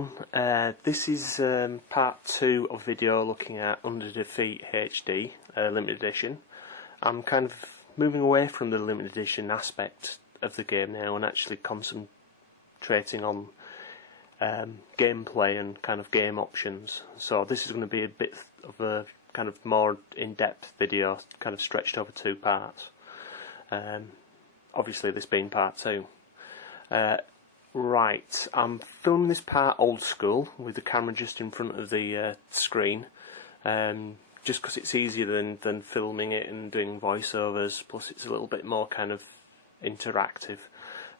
everyone, this is part 2 of video looking at Under Defeat HD limited edition. I'm kind of moving away from the limited edition aspect of the game now and actually concentrating on gameplay and kind of game options. So this is going to be a bit of a kind of more in-depth video, kind of stretched over 2 parts. Obviously this being part 2. Right, I'm filming this part old school with the camera just in front of the screen, just because it's easier than filming it and doing voiceovers, plus it's a little bit more kind of interactive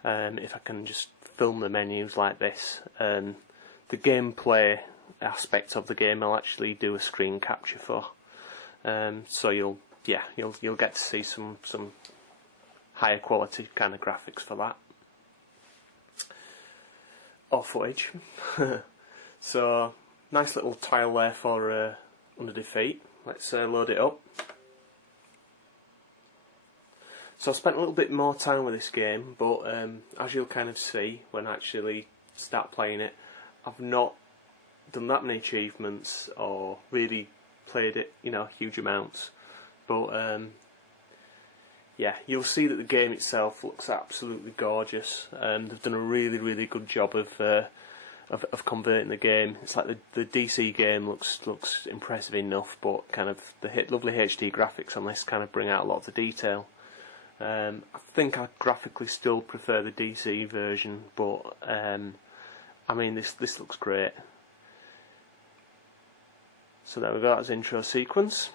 if I can just film the menus like this. The gameplay aspect of the game I'll actually do a screen capture for, so you'll get to see some higher quality kind of graphics for that. Or footage. So nice little tile there for Under Defeat. Let's load it up. So I spent a little bit more time with this game, but as you'll kind of see when I actually start playing it, I've not done that many achievements or really played it, huge amounts. But yeah, you'll see that the game itself looks absolutely gorgeous. They've done a really good job of converting the game. It's like the DC game looks impressive enough, but kind of the lovely HD graphics on this kind of bring out a lot of the detail. I think I graphically still prefer the DC version, but I mean this looks great. So there we go, that's intro sequence.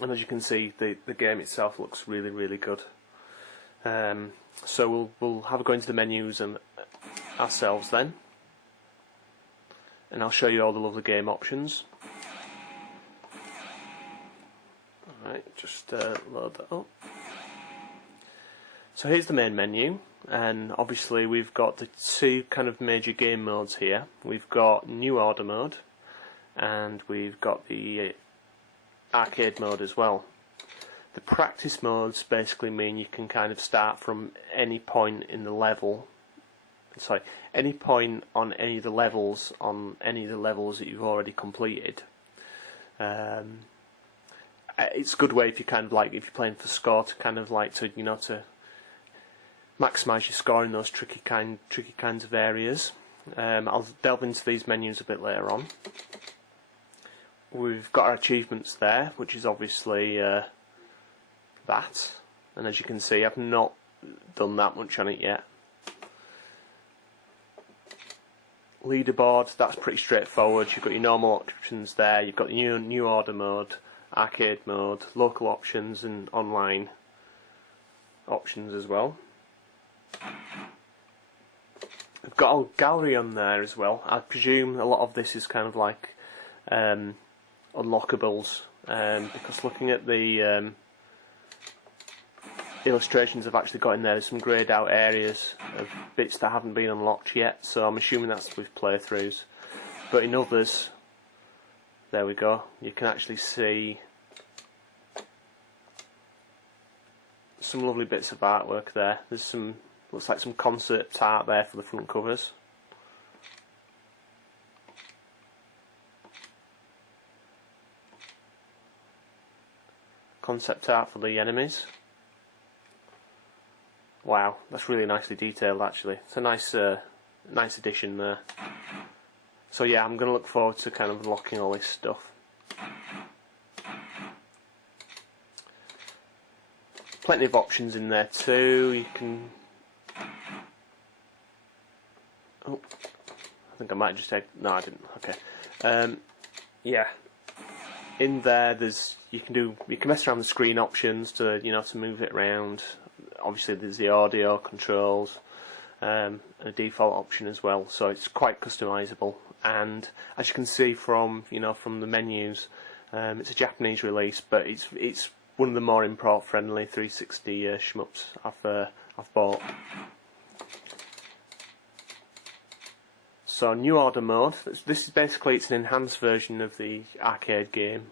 And as you can see, the game itself looks really good. So we'll have a go into the menus and ourselves then, and I'll show you all the lovely game options. Alright, just load that up. So here's the main menu, and obviously we've got the 2 kind of major game modes here. We've got New Order mode, and we've got the arcade mode as well. The practice modes basically mean you can kind of start from any point in the level, any point on any of the levels that you've already completed. It's a good way if you kind of like, if you're playing for score, to kind of like to to maximise your score in those tricky kinds of areas. I'll delve into these menus a bit later on. We've got our achievements there, which is obviously that, and as you can see I've not done that much on it yet. Leaderboard, that's pretty straightforward. You've got your normal options there, you've got the new order mode, arcade mode, local options and online options as well. We've got a gallery on there as well. I presume a lot of this is kind of like unlockables, because looking at the illustrations I've actually got in there, there's some greyed out areas of bits that haven't been unlocked yet, so I'm assuming that's with playthroughs. But in others, there we go, you can actually see some lovely bits of artwork there. There's some, looks like some concept art there for the front covers. Concept art for the enemies. Wow, that's really nicely detailed actually. It's a nice addition there. So yeah, I'm going to look forward to kind of unlocking all this stuff. Plenty of options in there too. You can... Oh, I think I might just take... No, I didn't. Okay. Yeah. In there, you can mess around with the screen options to to move it around. Obviously, there's the audio controls, and a default option as well. So it's quite customizable. And as you can see from from the menus, it's a Japanese release, but it's one of the more import-friendly 360 shmups I've bought. So New Order mode, this is basically, it's an enhanced version of the arcade game.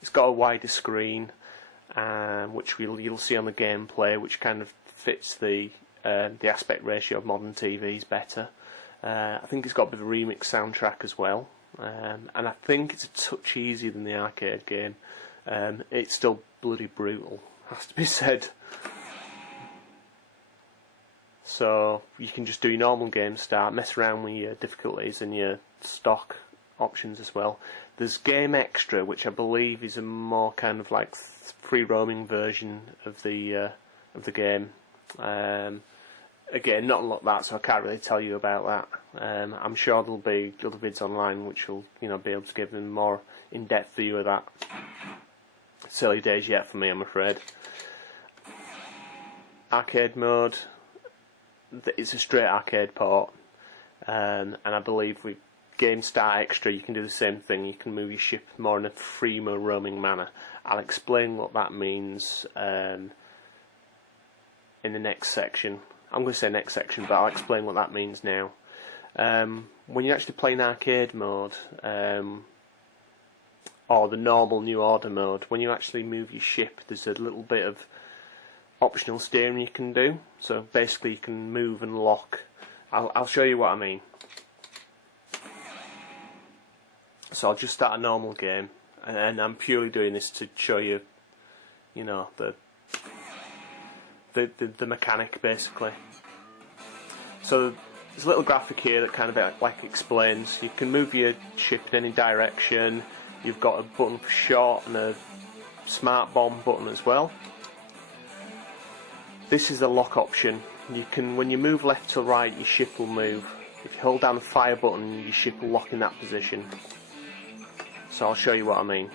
It's got a wider screen, which you'll see on the gameplay, which kind of fits the aspect ratio of modern TVs better. I think it's got a bit of a remix soundtrack as well, and I think it's a touch easier than the arcade game. It's still bloody brutal, has to be said. So you can just do your normal game start, mess around with your difficulties and your stock options as well. There's Game Extra, which I believe is a more kind of like free roaming version of the game. Again, not unlocked that, so I can't really tell you about that. I'm sure there'll be other vids online which will, be able to give them more in-depth view of that. It's early days yet for me, I'm afraid. Arcade mode. It's a straight arcade port, and I believe with Game Start Extra you can do the same thing. You can move your ship more in a free roaming manner. I'll explain what that means in the next section. I'm going to say next section, but I'll explain what that means now. When you actually play in arcade mode, or the normal New Order mode, when you actually move your ship, there's a little bit of optional steering you can do. So basically you can move and lock. I'll show you what I mean. So I'll just start a normal game, and I'm purely doing this to show you, the mechanic basically. So there's a little graphic here that kind of like explains. You can move your ship in any direction. You've got a button for short and a smart bomb button as well. This is a lock option. You can, when you move left to right, your ship will move. If you hold down the fire button, your ship will lock in that position. So I'll show you what I mean.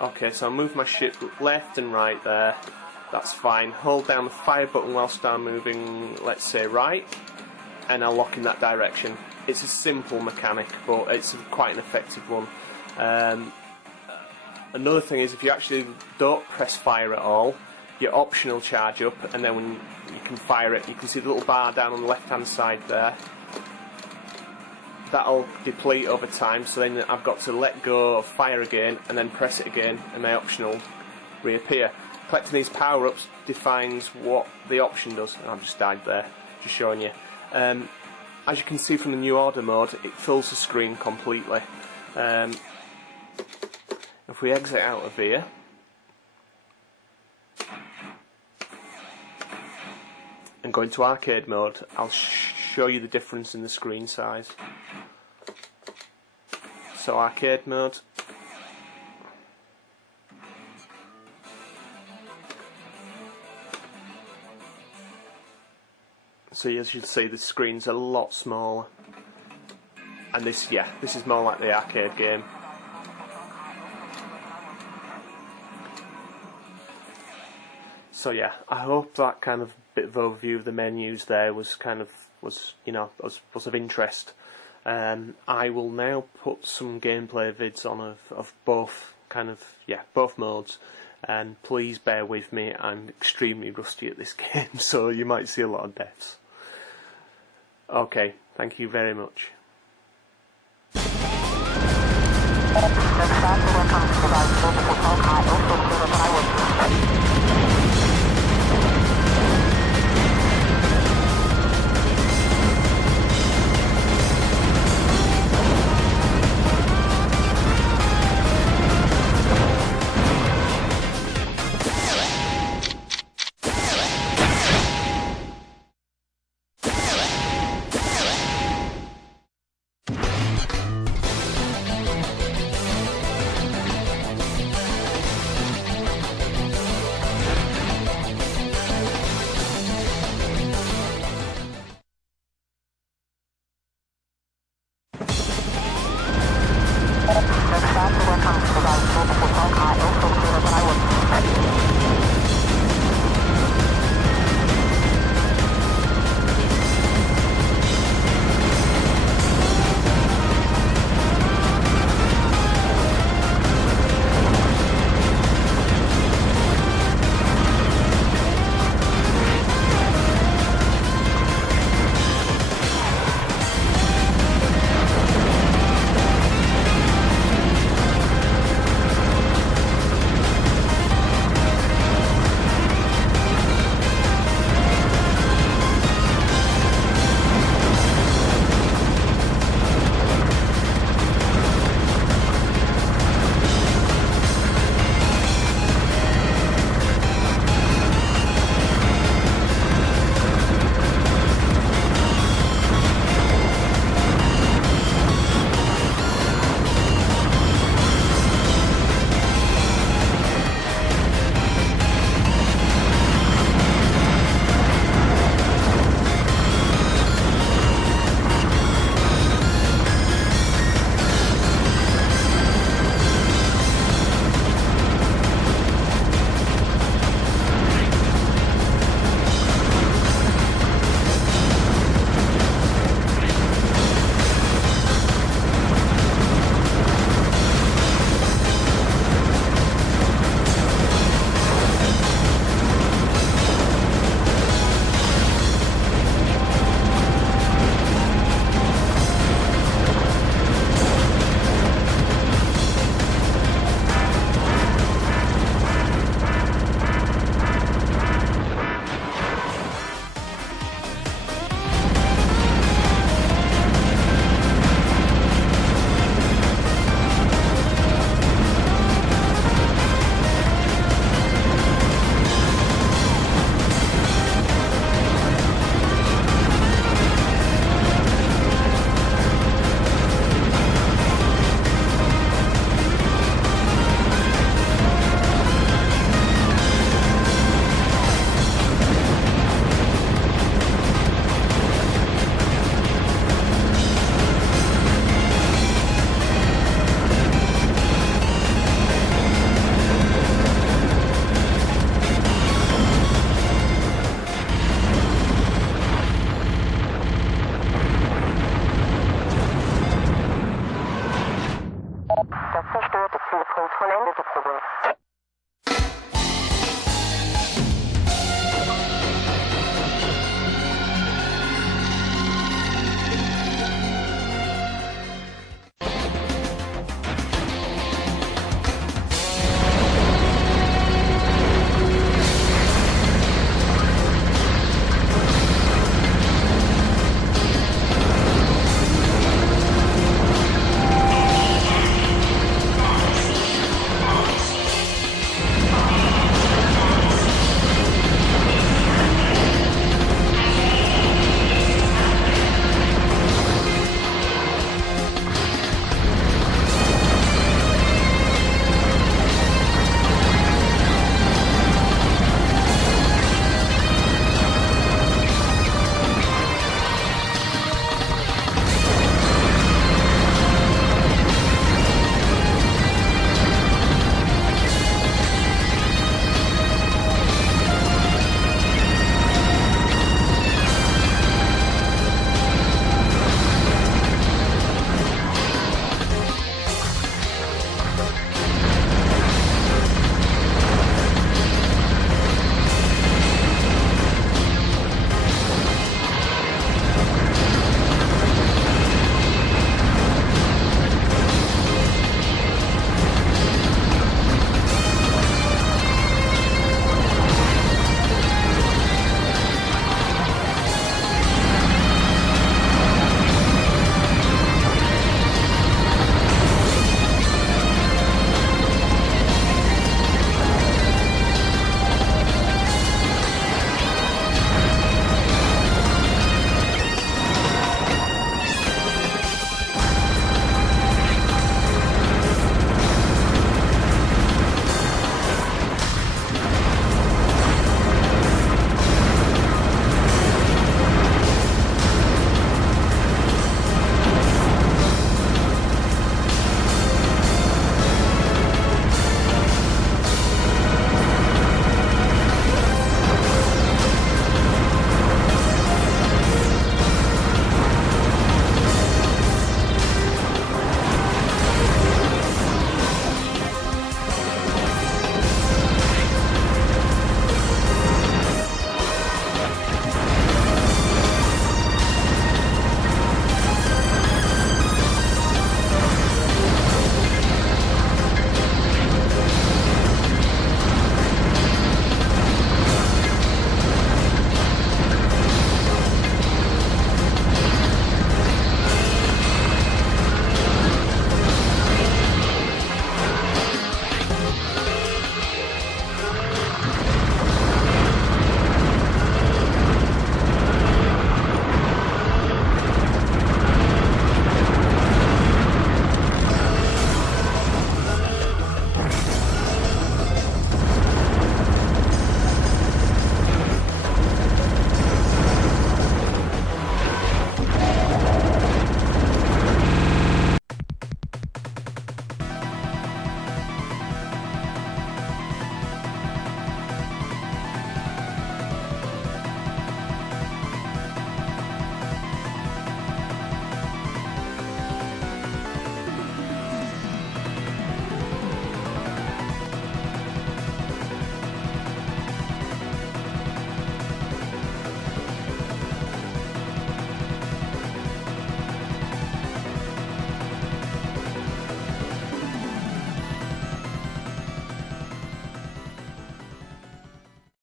Okay, so I'll move my ship left and right there. That's fine. Hold down the fire button whilst I'm moving, let's say, right, and I'll lock in that direction. It's a simple mechanic, but it's quite an effective one. Another thing is, if you actually don't press fire at all, your option will charge up, and then when you can fire it, you can see the little bar down on the left hand side there. That'll deplete over time, so then I've got to let go of fire again and then press it again, and my option will reappear. Collecting these power-ups defines what the option does. I've just died there, just showing you. As you can see from the New Order mode, it fills the screen completely. If we exit out of here, and go into arcade mode, I'll show you the difference in the screen size. So arcade mode. So as you can see, the screen's a lot smaller, and this is more like the arcade game. So yeah, I hope that kind of bit of overview of the menus there was of interest. I will now put some gameplay vids on of both both modes. And please bear with me, I'm extremely rusty at this game, so you might see a lot of deaths. Okay, thank you very much. The